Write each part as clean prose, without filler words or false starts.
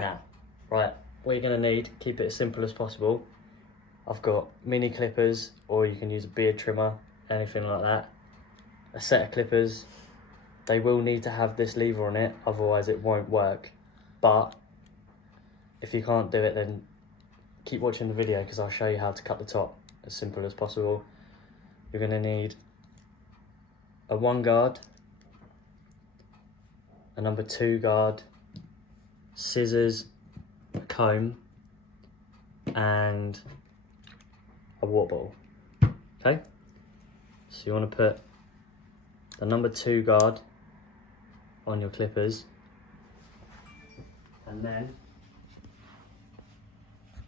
Now, right, what you're going to need, keep it as simple as possible. I've got mini clippers, or you can use a beard trimmer, anything like that. A set of clippers. They will need to have this lever on it, otherwise it won't work. But if you can't do it, then keep watching the video because I'll show you how to cut the top as simple as possible. You're going to need a 1 guard, a number 2 guard, scissors, a comb, and a water bottle. Okay, so you want to put the number 2 guard on your clippers, and then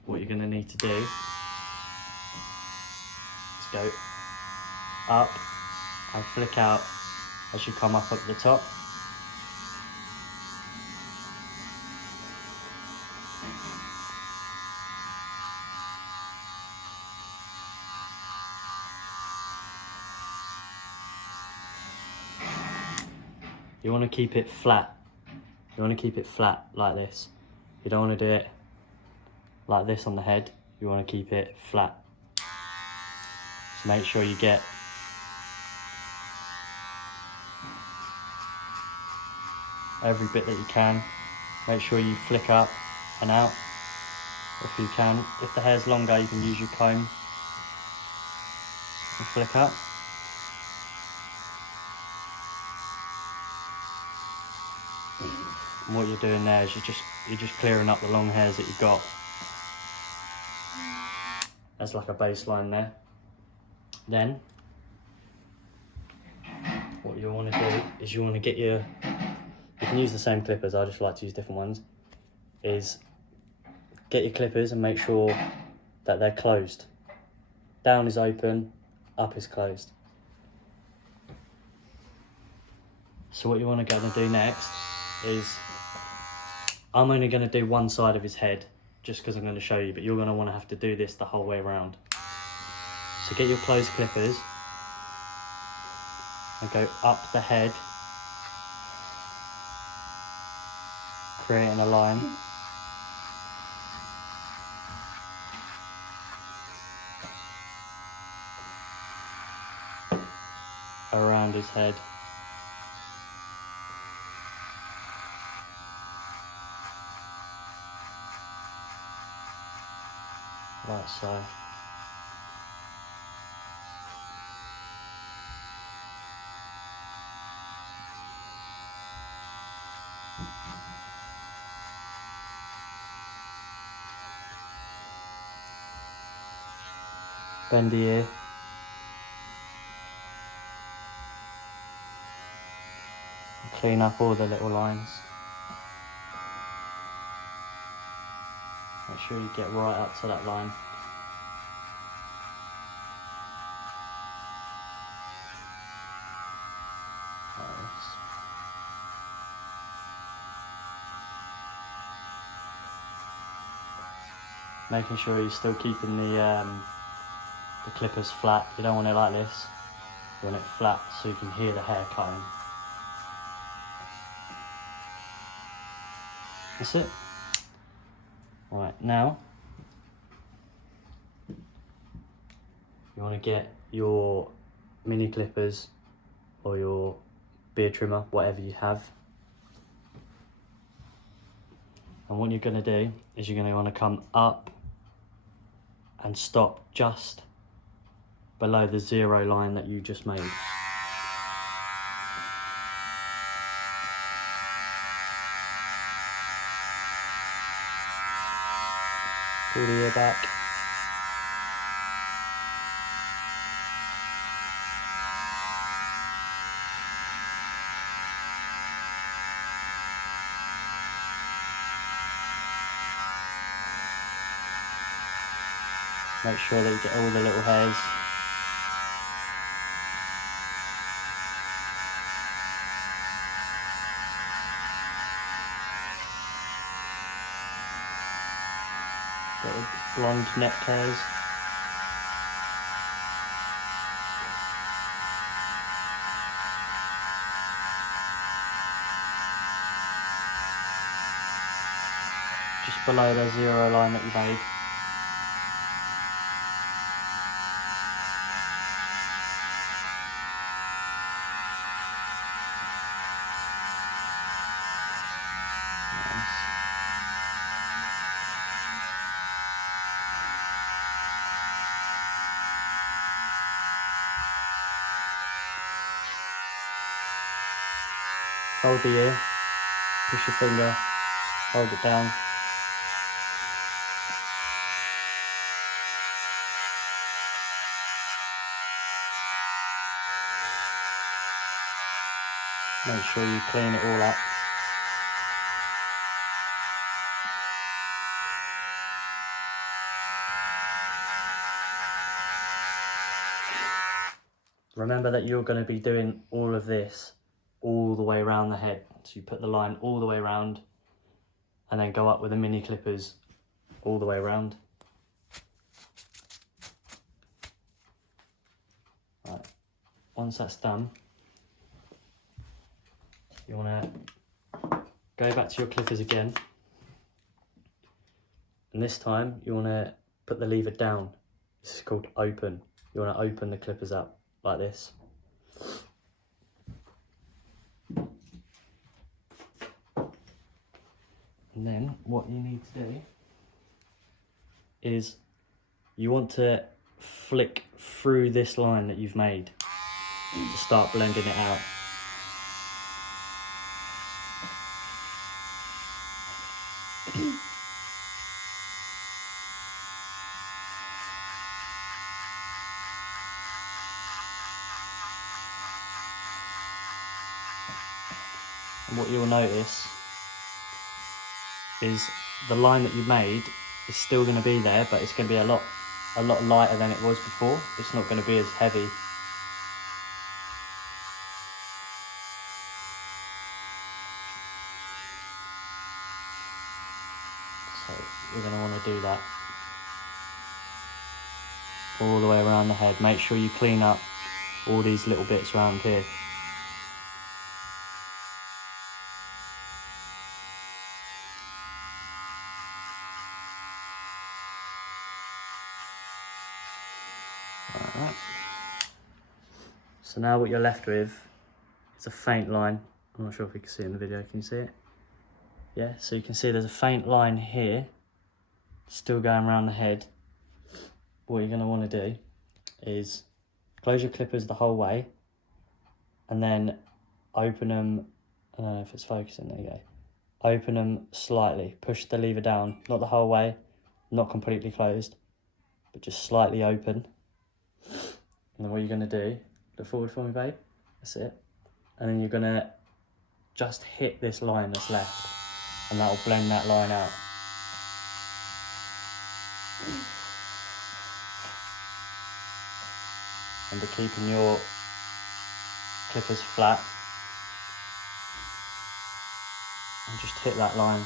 what you're going to need to do is go up and flick out as you come up at the top. You want to keep it flat. You want to keep it flat like this. You don't want to do it like this on the head. You want to keep it flat. So make sure you get every bit that you can. Make sure you flick up and out if you can. If the hair's longer, you can use your comb and flick up. And what you're doing there is you're just clearing up the long hairs that you've got. That's like a baseline there. Then what you want to do is you want to get you can use the same clippers, I just like to use different ones, is get your clippers and make sure that they're closed. Down is open, up is closed. So what you want to go and do next is, I'm only going to do one side of his head just because I'm going to show you, but you're going to want to have to do this the whole way around. So get your closed clippers and go up the head, creating a line. Around his head. Like so. Bend the ear. Clean up all the little lines. Make sure you get right up to that line. Making sure you're still keeping the clippers flat. You don't want it like this. You want it flat so you can hear the hair cutting. That's it. Alright, now you want to get your mini clippers or your beard trimmer, whatever you have. And what you're going to do is you're going to want to come up and stop just below the 0 line that you just made. Pull the ear back. Make sure that you get all the little hairs. Little blonde neck hairs. just below the 0 line that you made. Hold the ear, push your finger, hold it down. Make sure you clean it all up. Remember that you're going to be doing all of this all the way around the head. So you put the line all the way around and then go up with the mini clippers all the way around. Right. Once that's done, you want to go back to your clippers again. And this time you want to put the lever down. This is called open. You want to open the clippers up like this. And then what you need to do is you want to flick through this line that you've made to start blending it out. And what you'll notice is the line that you made is still going to be there, but it's going to be a lot lighter than it was before. It's not going to be as heavy. So you're going to want to do that all the way around the head. Make sure you clean up all these little bits around here. Alright. So now what you're left with is a faint line. I'm not sure if you can see it in the video. Can you see it? Yeah, so you can see there's a faint line here, still going around the head. What you're going to want to do is close your clippers the whole way and then open them. I don't know if it's focusing, there you go. Open them slightly, push the lever down, not the whole way, not completely closed, but just slightly open. And then what you're going to do, look forward for me, babe, that's it. And then you're going to just hit this line that's left, and that will blend that line out. And keeping your clippers flat, and just hit that line.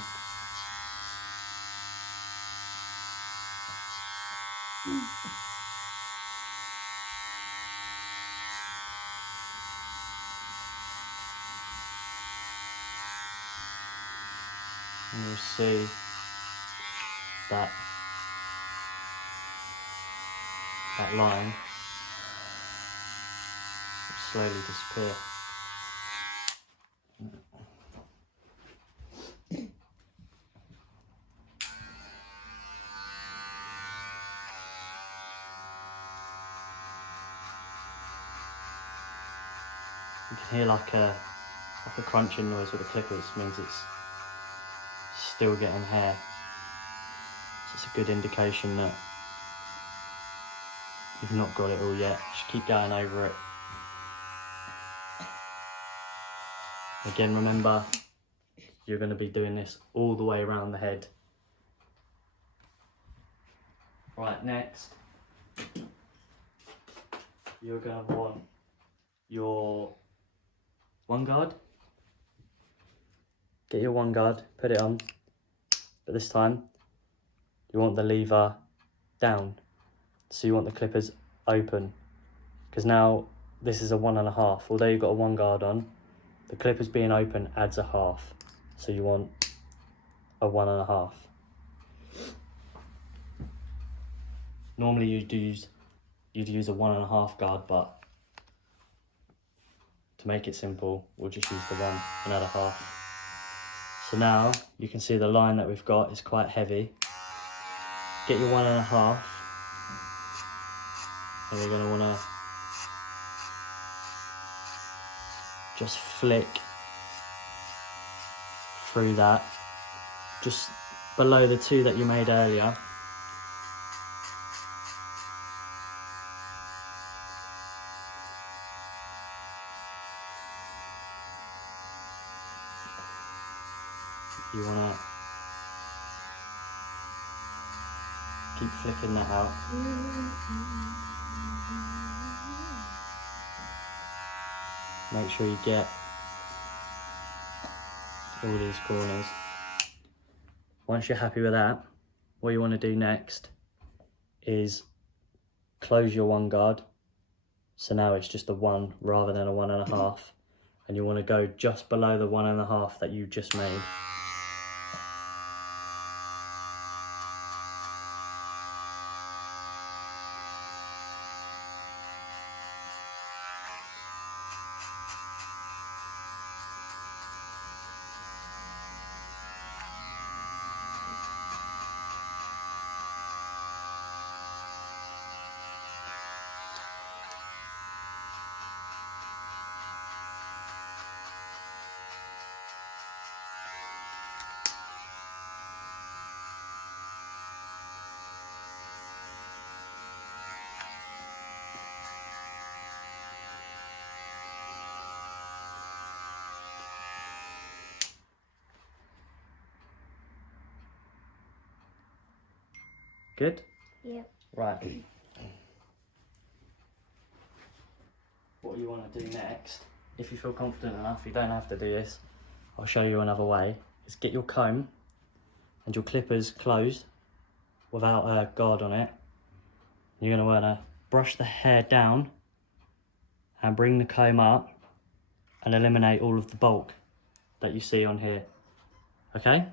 And you'll see that line will slowly disappear. You can hear like a crunching noise with the clippers, means it's still getting hair. So it's a good indication that you've not got it all yet. Just keep going over it. Again, remember, you're going to be doing this all the way around the head. Right, next, you're going to want your one guard. Get your one guard, put it on, but this time you want the lever down. So you want the clippers open, because now this is a 1.5. Although you've got a one guard on, the clippers being open adds a half. So you want a 1.5. Normally you'd use a 1.5 guard, but to make it simple, we'll just use the 1.5. So now you can see the line that we've got is quite heavy. Get your 1.5, and you're going to want to just flick through that, just below the 2 that you made earlier. You want to keep flicking that out. Make sure you get all these corners. Once you're happy with that, what you want to do next is close your 1 guard. So now it's just a 1 rather than a 1.5. And you want to go just below the 1.5 that you just made. Good? Yep. Right. What you want to do next, if you feel confident enough, you don't have to do this, I'll show you another way, is get your comb and your clippers closed without a guard on it. You're going to want to brush the hair down and bring the comb up and eliminate all of the bulk that you see on here. Okay?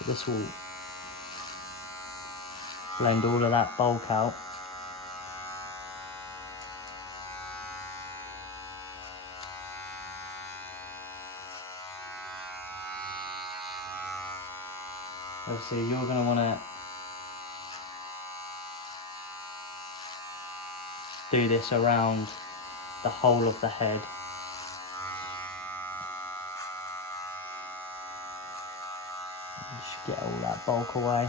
So this will blend all of that bulk out. Obviously you're going to want to do this around the whole of the head. Just get all that bulk away.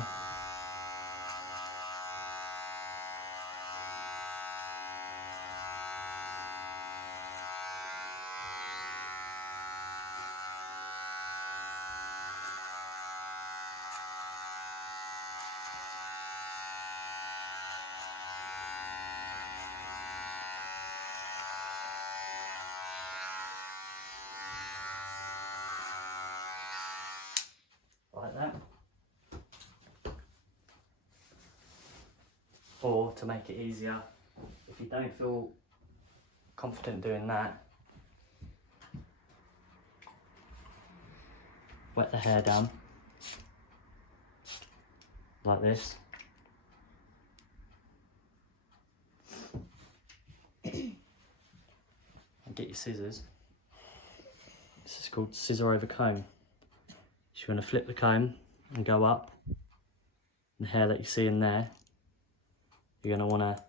Like that. Or to make it easier, if you don't feel confident doing that, wet the hair down like this. And get your scissors. This is called scissor over comb. So you're going to flip the comb and go up. And the hair that you see in there, you're going to want to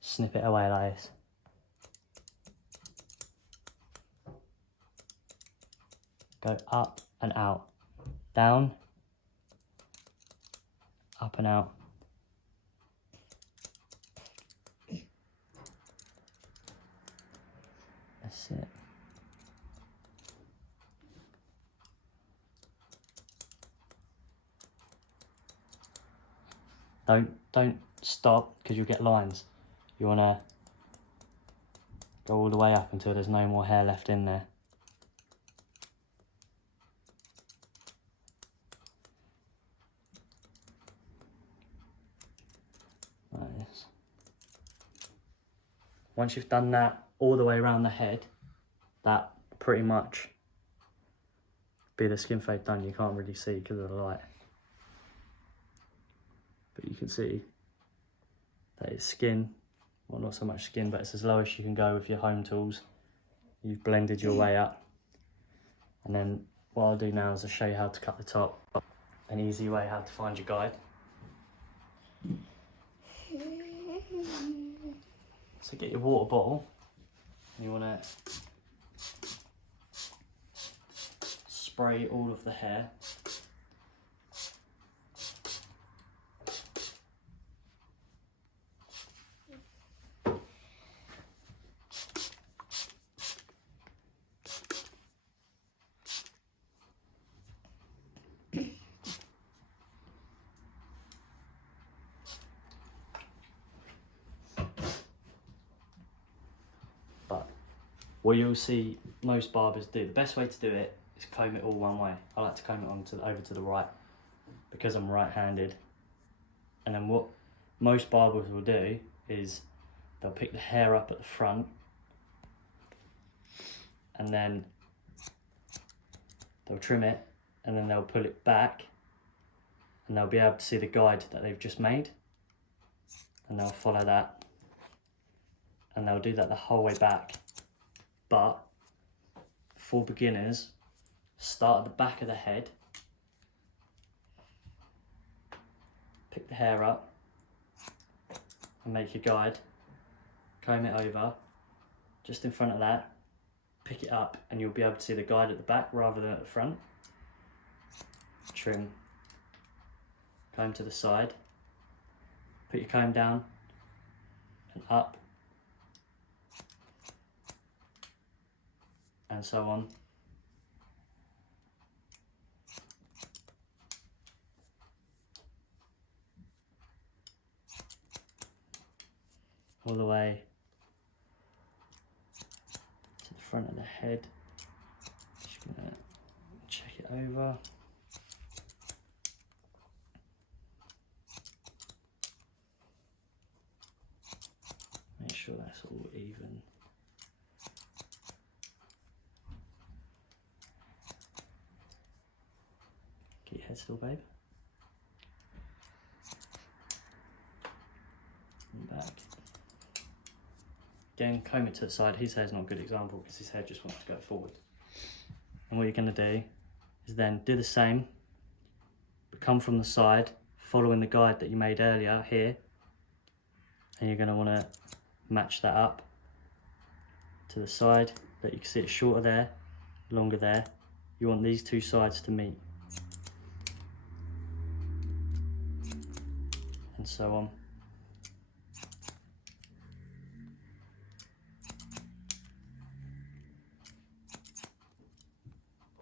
snip it away like this. Go up and out, down, up and out. That's it. Don't stop, because you'll get lines. You want to go all the way up until there's no more hair left in there. Like this. Once you've done that, all the way around the head, that pretty much be the skin fade done. You can't really see because of the light, but you can see that it's skin, well, not so much skin, but it's as low as you can go with your home tools. You've blended your way up, and then what I'll do now is I'll show you how to cut the top, an easy way how to find your guide. So get your water bottle, and you want to spray all of the hair. But what you'll see most barbers do, the best way to do it is comb it all one way. I like to comb it over to the right because I'm right-handed. And then what most barbers will do is they'll pick the hair up at the front, and then they'll trim it, and then they'll pull it back, and they'll be able to see the guide that they've just made, and they'll follow that, and they'll do that the whole way back. But for beginners, start at the back of the head, pick the hair up and make your guide, comb it over, just in front of that, pick it up, and you'll be able to see the guide at the back rather than at the front. Trim, comb to the side, put your comb down and up, and so on. All the way to the front of the head. Just gonna check it over. Make sure that's all even. Get your head still, babe. And back. Again, comb it to the side. His hair's not a good example because his hair just wants to go forward. And what you're going to do is then do the same, but come from the side, following the guide that you made earlier here, and you're going to want to match that up to the side, that you can see it's shorter there, longer there. You want these two sides to meet, and so on.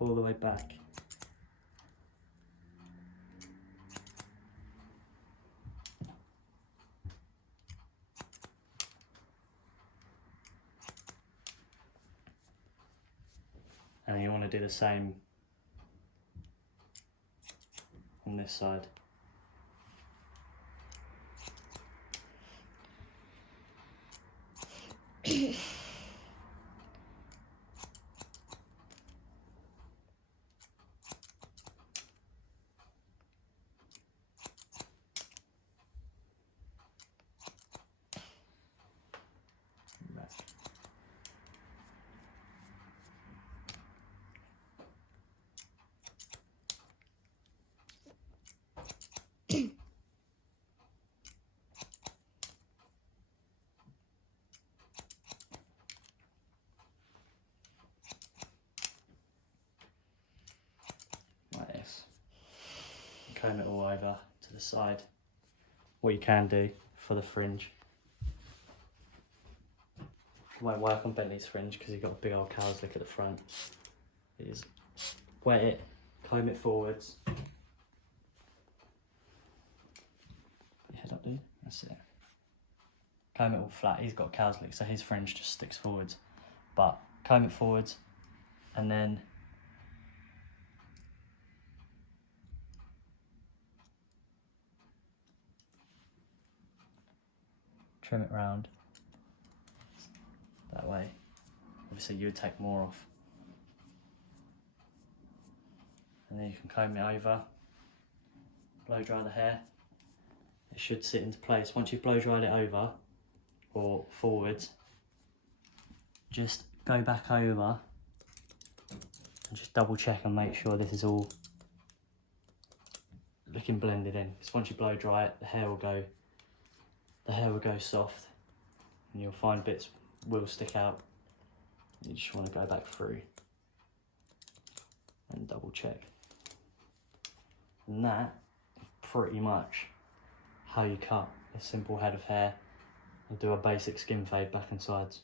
All the way back. And then you want to do the same on this side. Like this. Comb it all over to the side. What you can do for the fringe, it won't work on Bentley's fringe because you've got a big old cow's lick at the front, is wet it, comb it forwards. Put your head up, dude. That's it. Comb it all flat. He's got cow's lick, so his fringe just sticks forwards. But comb it forwards, and then trim it round that way. obviously you would take more off. And then you can comb it over, blow dry the hair. It should sit into place. Once you've blow dried it over or forwards, just go back over and just double check and make sure this is all looking blended in. Because once you blow dry it, the hair will go soft, and you'll find bits will stick out. You just want to go back through and double check. And that is pretty much how you cut a simple head of hair and do a basic skin fade back and sides.